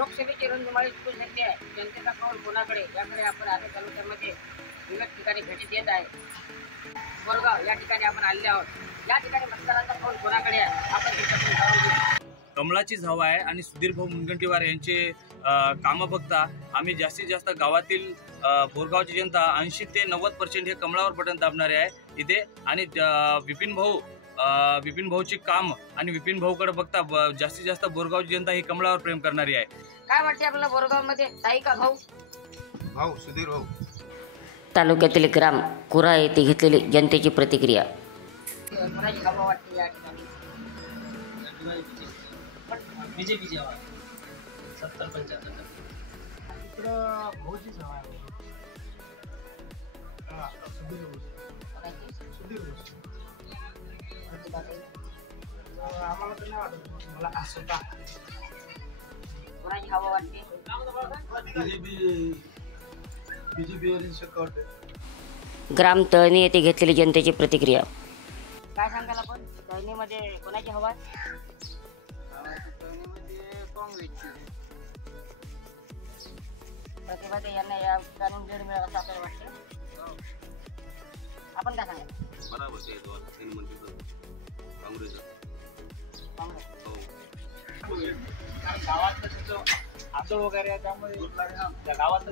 लोकसभेची रणधुमाळी सुरू झाली आहे. जनतेचा कौल कोणाकडे याकडे आपण आरे तालुक्यामध्ये विविध ठिकाणी भेटी देत आहे. बोरगाव या ठिकाणी आपण आलेले आहोत. या ठिकाणी मतदारांचा कौल कोणाकडे आहे आपण त्याच्याकडे जाणून घेऊ. कमळाचीच हवा आहे आणि सुधीर भाऊ मुनगंटीवार यांचे कामं बघता आम्ही जास्तीत जास्त गावातील बोरगावची जनता 80 ते 90% हे कमळावर बटन दाबणारे आहे इथे. आणि विपिन भाऊची काम आणि विपिन भाऊकडे बघता जास्तीत जास्त बोरगावची जनता ही कमळावर प्रेम करणारी आहे. काय वाटते आपल्याला बोरगाव मध्ये ताई का भाऊ सुधीर भाऊ. तालुक्यातील ग्राम कुरा येथे घेतलेली जनतेची प्रतिक्रिया. कोणाची हवा वाटते या ठिकाणी? बीजेपीची हवा 70-75. इकडं भाऊचीच हवा आहे. सुधीर भाऊ. आम्हाला तर नाही वाटत, मला असं का कोणाची हवा वाटते? बीजेपी शक्य वाटते. ग्राम तळणी येथे घेतलेली जनतेची प्रतिक्रिया. काय सांगाल आपण तळणीमध्ये कोणाची हवा आहे? प्रतिभाताई यांना या ठिकाणी लीड मिळाला असं आपल्याला वाटतं. आपण काय सांगाल? गावात आंदोलन वगैरे त्यामुळे गावात